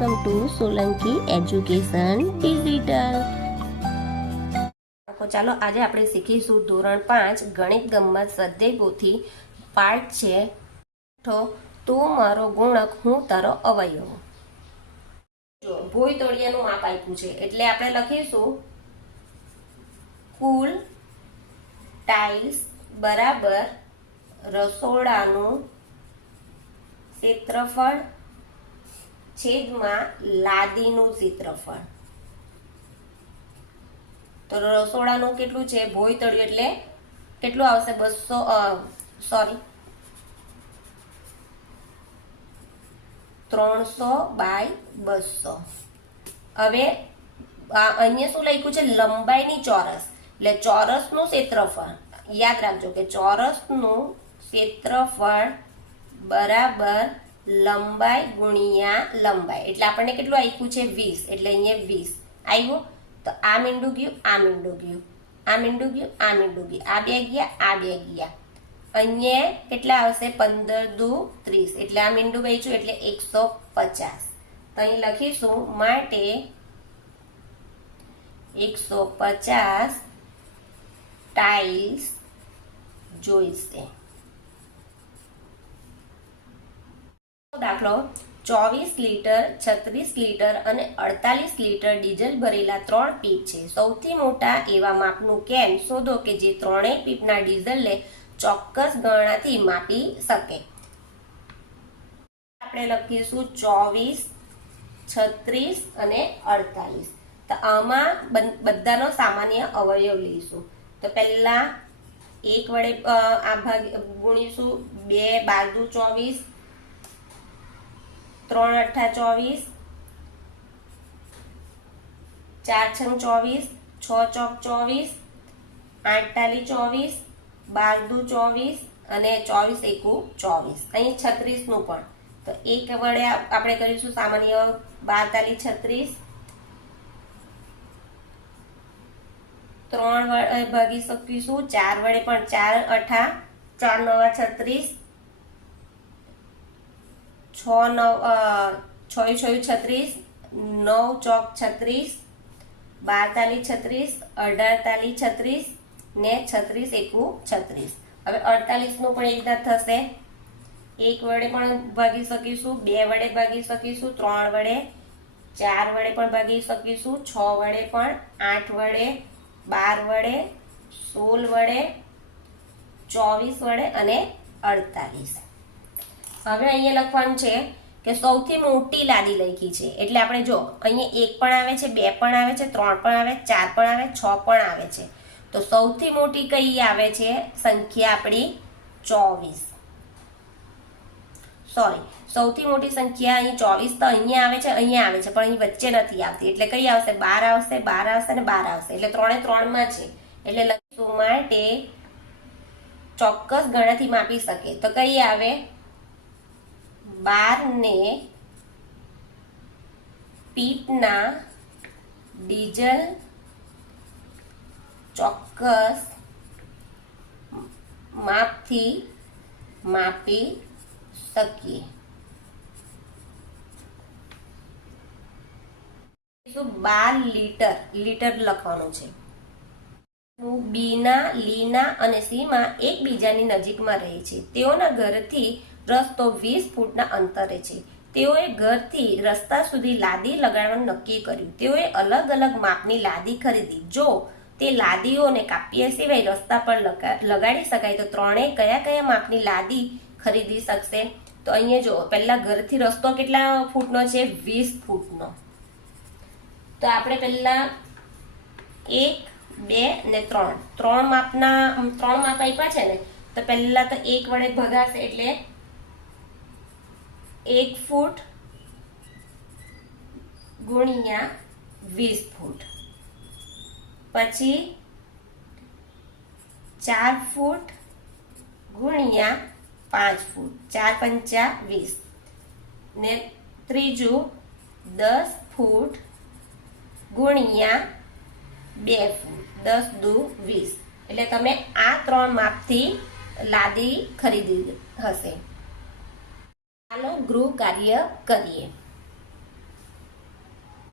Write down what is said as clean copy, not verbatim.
Welcome to Solanki education digital. ચાલો આજે આપણે શીખીશું ધોરણ 5 ગણિત ગમ્મત સ્વાધ્યાય પોથી પાઠ છે તો તું મારો ગુણક હું તારો અવયવ। જો ભોય તળિયાનું માપ આપ્યું છે એટલે આપણે લખીશું કુલ ટાઇલ્સ બરાબર રસોડાનું ક્ષેત્રફળ છેદમાં લાદીનું ક્ષેત્રફળ। તો રસોડાનું કેટલું છે ભોય તળિયું એટલે કેટલું આવશે 300/200। હવે અહીંયા શું લખ્યું છે લંબાઈની ચોરસ એટલે ચોરસનું ક્ષેત્રફળ યાદ રાખજો કે ચોરસનું ક્ષેત્રફળ બરાબર લંબાઈ ગુણ્યા લંબાઈ એટલે આપણને કેટલું આપ્યું છે 20 એટલે અહીંયા 20 આવ્યું। તો આ મીંડું ગયું આ મીંડું ગયું આ મીંડું ગયું આ મીંડું ગયું આ બે ગયા આ બે ગયા અહીંયા કેટલા આવશે 15 દુ 30 એટલે આ મીંડું બચ્યું એટલે 150। તો અહીં લખીશું માટે 150 ટાઇલ્સ જોઈશે। દાખલો 24 લીટર 36 લીટર અને 48 લીટર ડીઝલ ભરેલા 3 પીપ છે। સૌથી મોટા એવા માપનું કેન શોધો કે જે ત્રણેય પીપના ડીઝલને ચોક્કસ ગણનાથી માપી શકે। આપણે લખીશું 24 36 અને 48। તો આમાં બધાનો સામાન્ય અવયવ લઈશું। તો પહેલા 1 વડે આ ભાગ ગુણીશું 2 12 24 3 8 24 4 6 24 6 ચોક 24 8 તાલી 24 12 દુ 24 અને 24 એકુ 24। અહીં 36 નું પણ તો 1 વડે આપણે કરીશું સામાન્ય 12 તાલી 36 3 વડે ભાગી શકીશું 4 વડે પણ 4 8 4 9 36 6 36 9 ચોક 36 12 તાલી 36 18 તાલી 36 ને 36 એકુ 36। હવે 48 નું પણ એ રીતના થશે 1 વડે પણ ભાગી શકીશું 2 વડે ભાગી શકીશું 3 વડે 4 વડે પણ ભાગી શકીશું 6 વડે પણ 8 વડે 12 વડે 16 વડે 24 વડે અને 48। હવે અહીંયા લખવાનું છે કે સૌથી મોટી લાદી લખી છે એટલે આપણે જો અહીંયા 1 પણ આવે છે 2 પણ આવે છે 3 પણ આવે 4 પણ આવે 6 પણ આવે છે। તો સૌથી મોટી કઈ આવે છે સંખ્યા આપણી 24 સોરી સૌથી મોટી સંખ્યા અહીં 24 તો અહીંયા આવે છે પણ અહીં વચ્ચે નથી આવતી એટલે કઈ આવશે 12 આવશે 12 આવશે અને 12 આવશે એટલે 3 એ 3 માં છે એટલે લખીશું માટે ચોક્કસ ગણનાથી માપી શકે તો કઈ આવે 12 ને પીપના ડીઝલ ચોક્કસ માપથી માપી શકીએ। 12 લીટર લખવાનું છે। બીના લીના અને સીમા એકબીજાની નજીકમાં રહે છે। તેઓના ઘરથી રસ્તો 20 ફૂટના અંતરે છે। તેઓએ ઘરથી રસ્તા સુધી લાદી લગાડવાનું નક્કી કર્યું। તેઓએ અલગ અલગ માપની લાદી ખરીદી। જો તે લાદીઓને કાપ્યા સિવાય રસ્તા પર લગાડી શકાય તો ત્રણેય કયા કયા માપની લાદી ખરીદી શકશે? તો અહીંયા જો પહેલા ઘરથી રસ્તો કેટલા ફૂટનો છે 20 ફૂટનો। તો આપણે પહેલા 1 2 ને 3 માપના 3 માપ આપ્યા છે ને તો પહેલા તો 1 વડે ભગાશે એટલે 1 ફૂટ ગુણ્યા 20 ફૂટ પછી 4 ફૂટ ગુણ્યા 5 ફૂટ 4 પંચા 20 ને ત્રીજું 10 ફૂટ ગુણ્યા 2 ફૂટ 10 દુ 20 એટલે તમે આ 3 માપથી લાદી ખરીદી હશે। ચાલો ગૃહ કાર્ય કરીએ।